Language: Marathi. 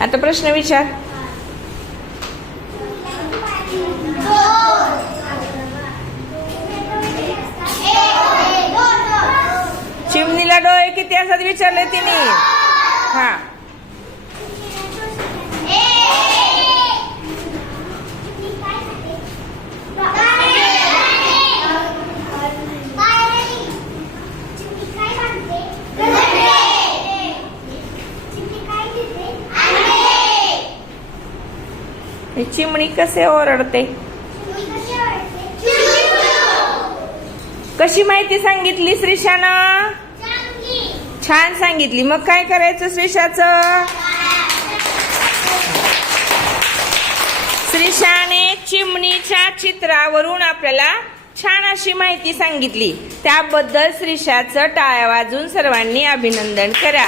आता प्रश्न विचार. चिमणीला डोळे किती असतात विचारले तिने. हा. हे चिमणी कसे ओरडते कशी माहिती सांगितली श्रीशानं? छान सांगितली. मग काय करायचं श्रीशाचं? श्रीशाने चिमणीच्या चित्रावरून आपल्याला छान अशी माहिती सांगितली. त्याबद्दल श्रीशाचं टाळ्या वाजून सर्वांनी अभिनंदन करा.